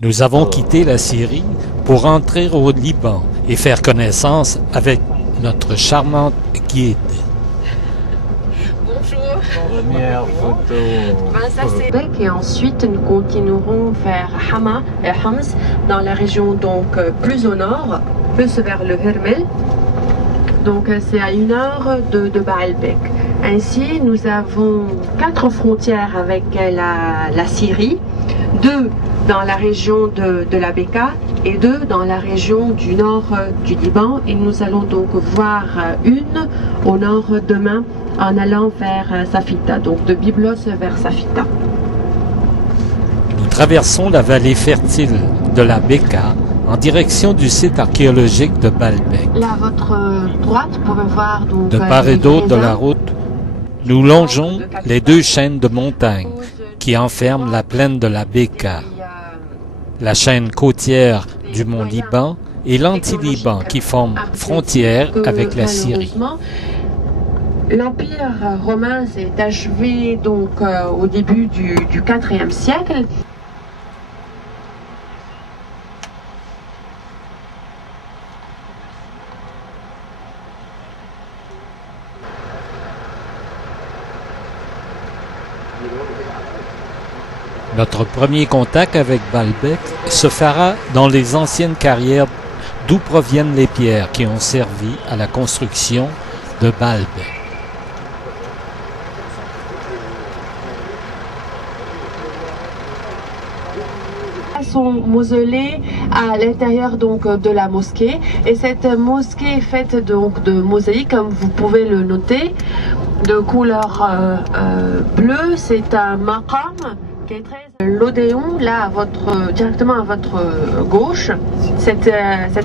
Nous avons quitté la Syrie pour entrer au Liban et faire connaissance avec notre charmante guide. Bonjour. Première photo. Ben, ça c'est et ensuite nous continuerons vers Hama et Homs dans la région donc plus au nord, plus vers le Hermel. Donc c'est à 1 heure de Baalbek. Ainsi nous avons 4 frontières avec la Syrie, 2 dans la région de la Beka et 2 dans la région du nord du Liban, et nous allons donc voir une au nord demain en allant vers Safita, donc de Byblos vers Safita. Nous traversons la vallée fertile de la Beka en direction du site archéologique de Baalbek. Là, à votre droite, vous pouvez voir donc de part et d'autre de la route, nous longeons les 2 chaînes de montagnes qui enferment la plaine de la Beka, la chaîne côtière du mont Liban et l'anti-Liban qui forment frontière avec la Syrie. L'Empire romain s'est achevé donc au début du IVe siècle. Notre premier contact avec Baalbek se fera dans les anciennes carrières d'où proviennent les pierres qui ont servi à la construction de Baalbek. Son mausolée à l'intérieur donc de la mosquée, et cette mosquée est faite donc de mosaïques comme vous pouvez le noter, de couleur bleue. C'est un maqam qui est très... L'Odéon là directement à votre gauche, cette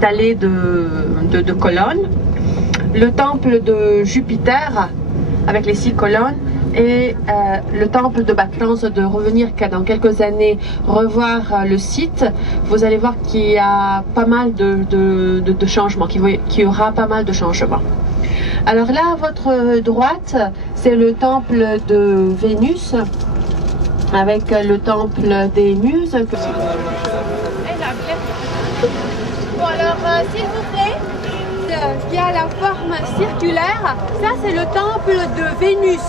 allée de colonnes, le temple de Jupiter avec les 6 colonnes, et le temple de Bacchans, de revenir dans quelques années revoir le site. Vous allez voir qu'il y a pas mal de changements, qu'il y aura pas mal de changements. Alors là, à votre droite, c'est le temple de Vénus, avec le temple des Muses. Bon alors, s'il vous plaît, qui a la forme circulaire, ça c'est le temple de Vénus.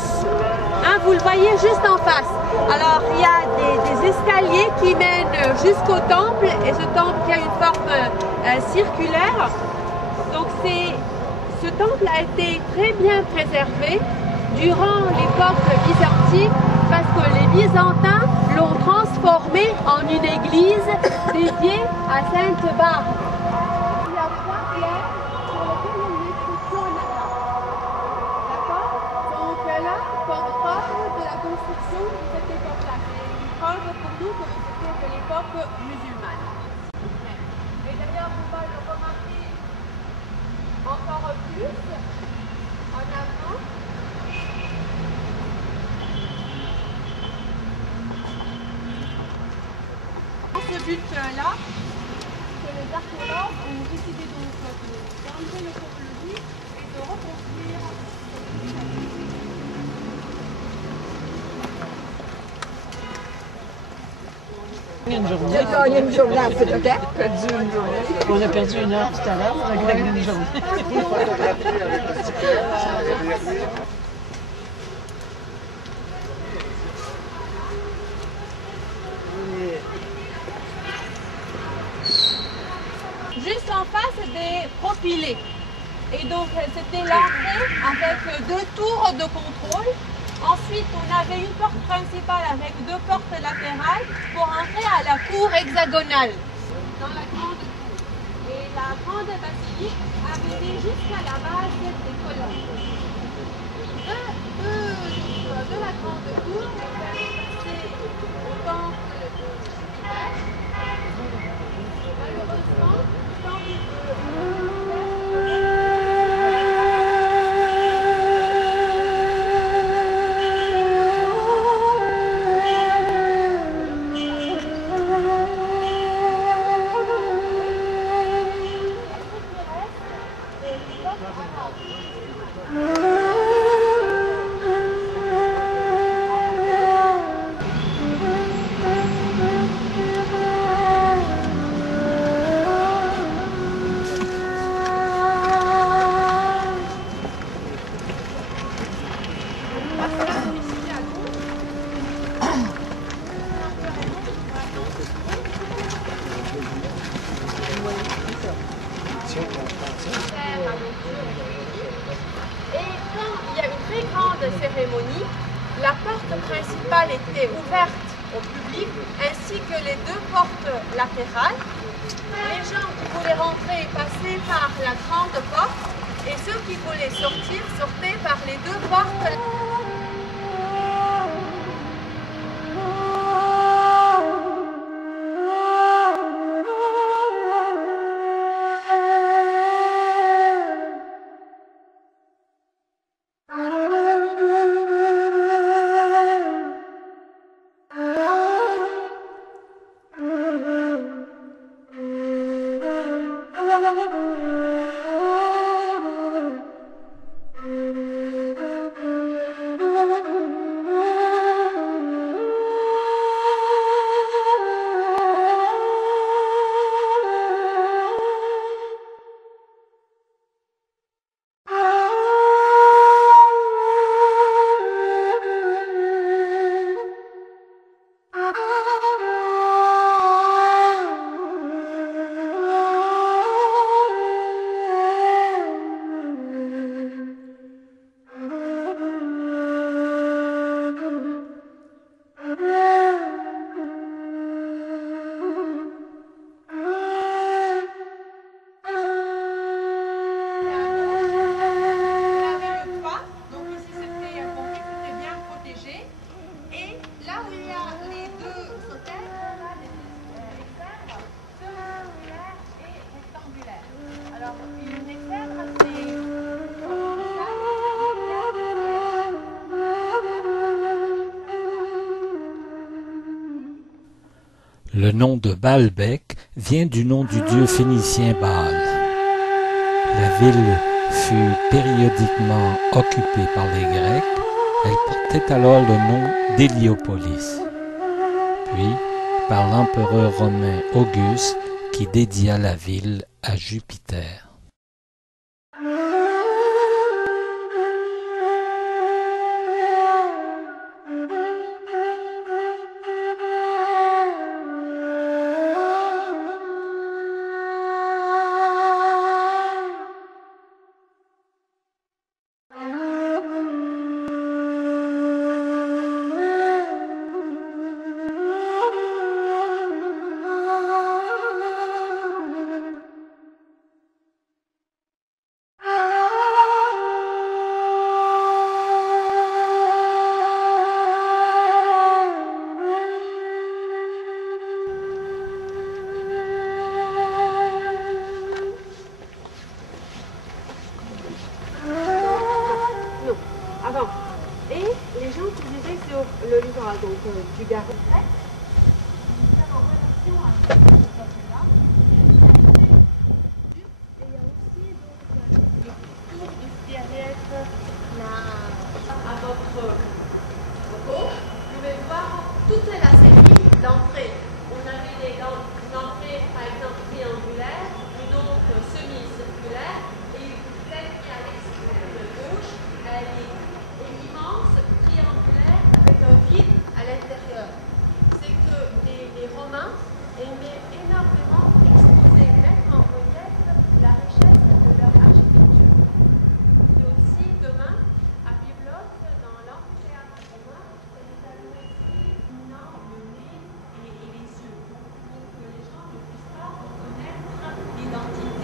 Hein, vous le voyez juste en face. Alors il y a des escaliers qui mènent jusqu'au temple, et ce temple qui a une forme circulaire. Donc ce temple a été très bien préservé durant l'époque byzantine, parce que les Byzantins l'ont transformé en une église dédiée à Sainte Barbe. Il y a 3 pierres sur lesquelles il y a une inscription en arabe. D'accord? Donc là, comme preuve de la construction de cette époque-là. C'est une preuve pour nous que c'était de l'époque musulmane. Et d'ailleurs, on va le remarquer encore plus en avant. Dans ce but-là, que les archéologues ont décidé donc d'enlever le peuple et de reconstruire. Une journée à peut-être. On a perdu 1 heure tout à l'heure, on a gagné une journée. Juste en face des profilés. Et donc c'était l'entrée avec 2 tours de contrôle. Ensuite, on avait une porte principale avec 2 portes latérales pour entrer à la cour hexagonale, dans la grande cour. Et la grande basilique arrivait jusqu'à la base des colonnes. De la grande cour, on va passer au temple de Jupiter. Malheureusement, le temple de Et quand il y a une très grande cérémonie, la porte principale était ouverte au public ainsi que les deux portes latérales. Les gens qui voulaient rentrer passaient par la grande porte et ceux qui voulaient sortir sortaient par les deux portes. Le nom de Baalbek vient du nom du dieu phénicien Baal. La ville fut périodiquement occupée par les Grecs. Elle portait alors le nom d'Héliopolis. Puis, par l'empereur romain Auguste qui dédia la ville à Jupiter. Et les gens qui disaient sur le littoral, donc du Gard.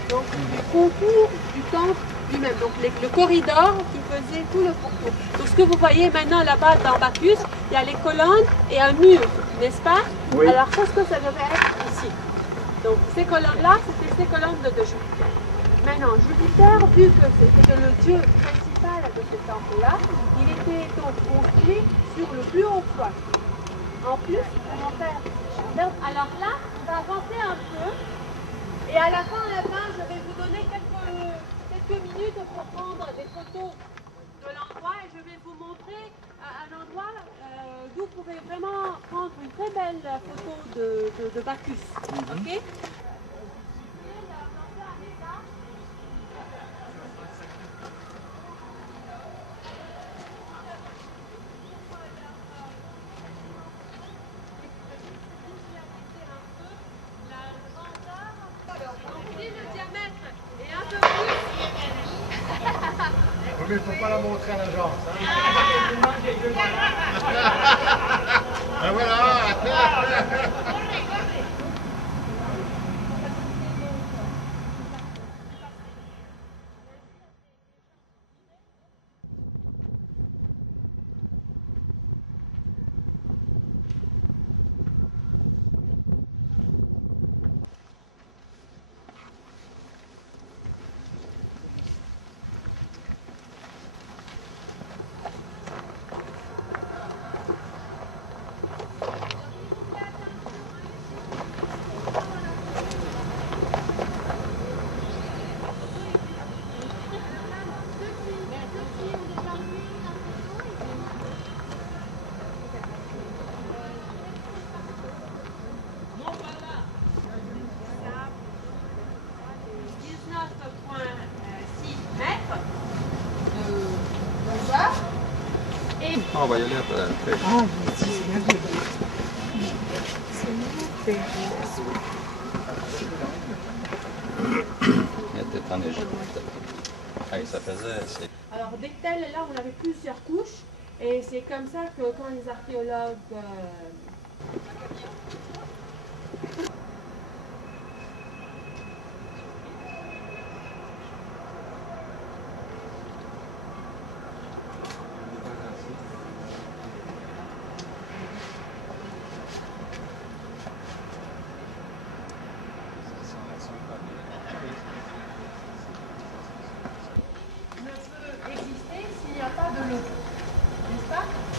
Donc le contour du temple lui-même, donc le corridor qui faisait tout le pourtour. Donc ce que vous voyez maintenant là-bas dans Bacchus, il y a les colonnes et un mur, n'est-ce pas? Oui. Alors c'est ce que ça devait être ici. Donc ces colonnes-là, c'était ces colonnes de Jupiter. Maintenant, Jupiter, vu que c'était le dieu principal de ce temple-là, il était donc construit sur le plus haut point. En plus, on va faire. Alors là, on va avancer un peu. Et à la fin, je vais vous donner quelques minutes pour prendre des photos de l'endroit et je vais vous montrer un endroit d'où vous pourrez vraiment prendre une très belle photo de Bacchus. Okay? Violette. Ah, c'est merveilleux. Elle était en Égypte. Hey, ça faisait... Alors, Bechtel, là, on avait plusieurs couches. Et c'est comme ça que quand les archéologues...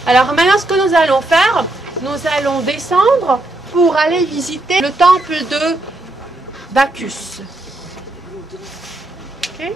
Alors maintenant, ce que nous allons faire, nous allons descendre pour aller visiter le temple de Bacchus. Ok?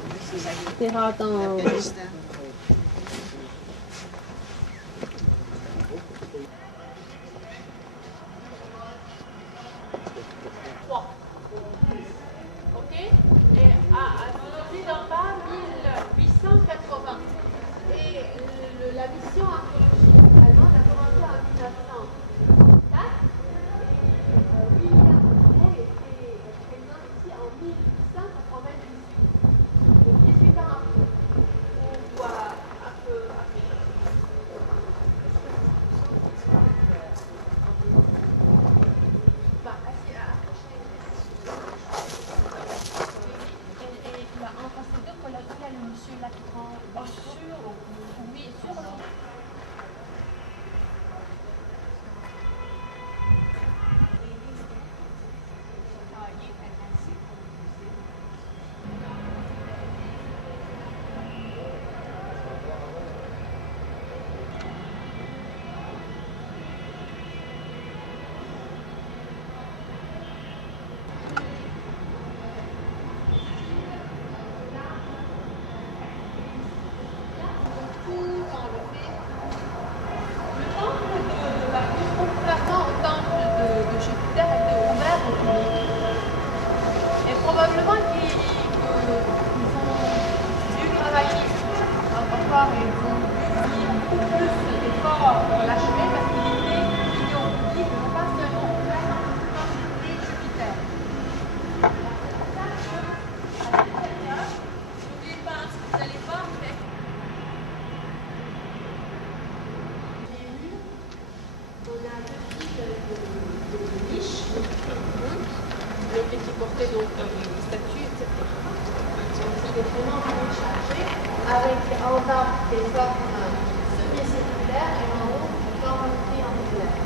qui portait donc des statues, etc. C'était vraiment bien chargé, avec en bas des formes semi-circulaires et en haut des formes triangulaires.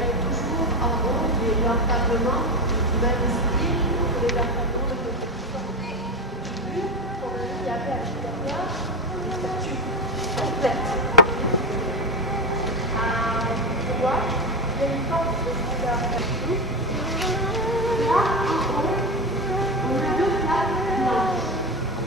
Et toujours en haut des entablements du même style que les entablements de portés du mur, comme il y avait à l'extérieur des statues complètes. À droite, il y a une forme de couleur partout. Là, en haut, on a deux plaques blanches.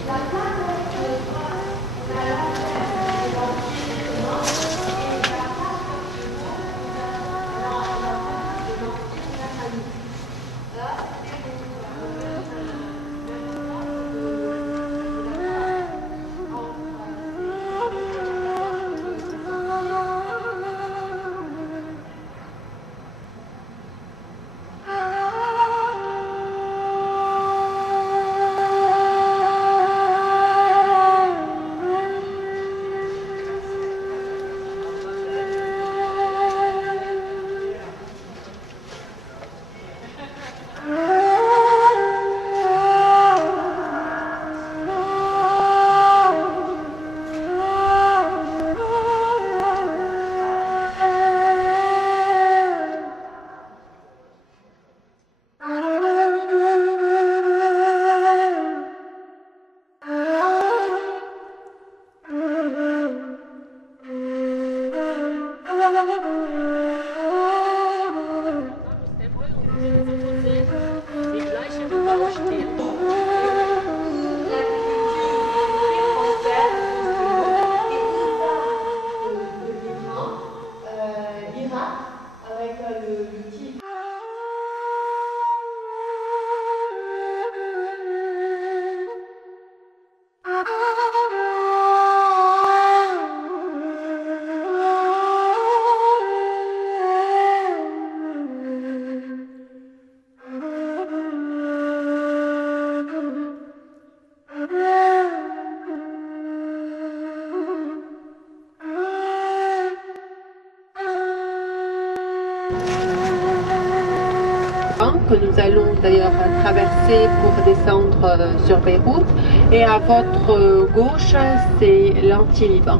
La plaque de droite, on a l'envers de l'empire de l'Empire et la plaque de gauche, on a l'empire de l'Empire de la famille. Là, c'est que nous allons d'ailleurs traverser pour descendre sur Beyrouth. Et à votre gauche, c'est l'anti-Liban.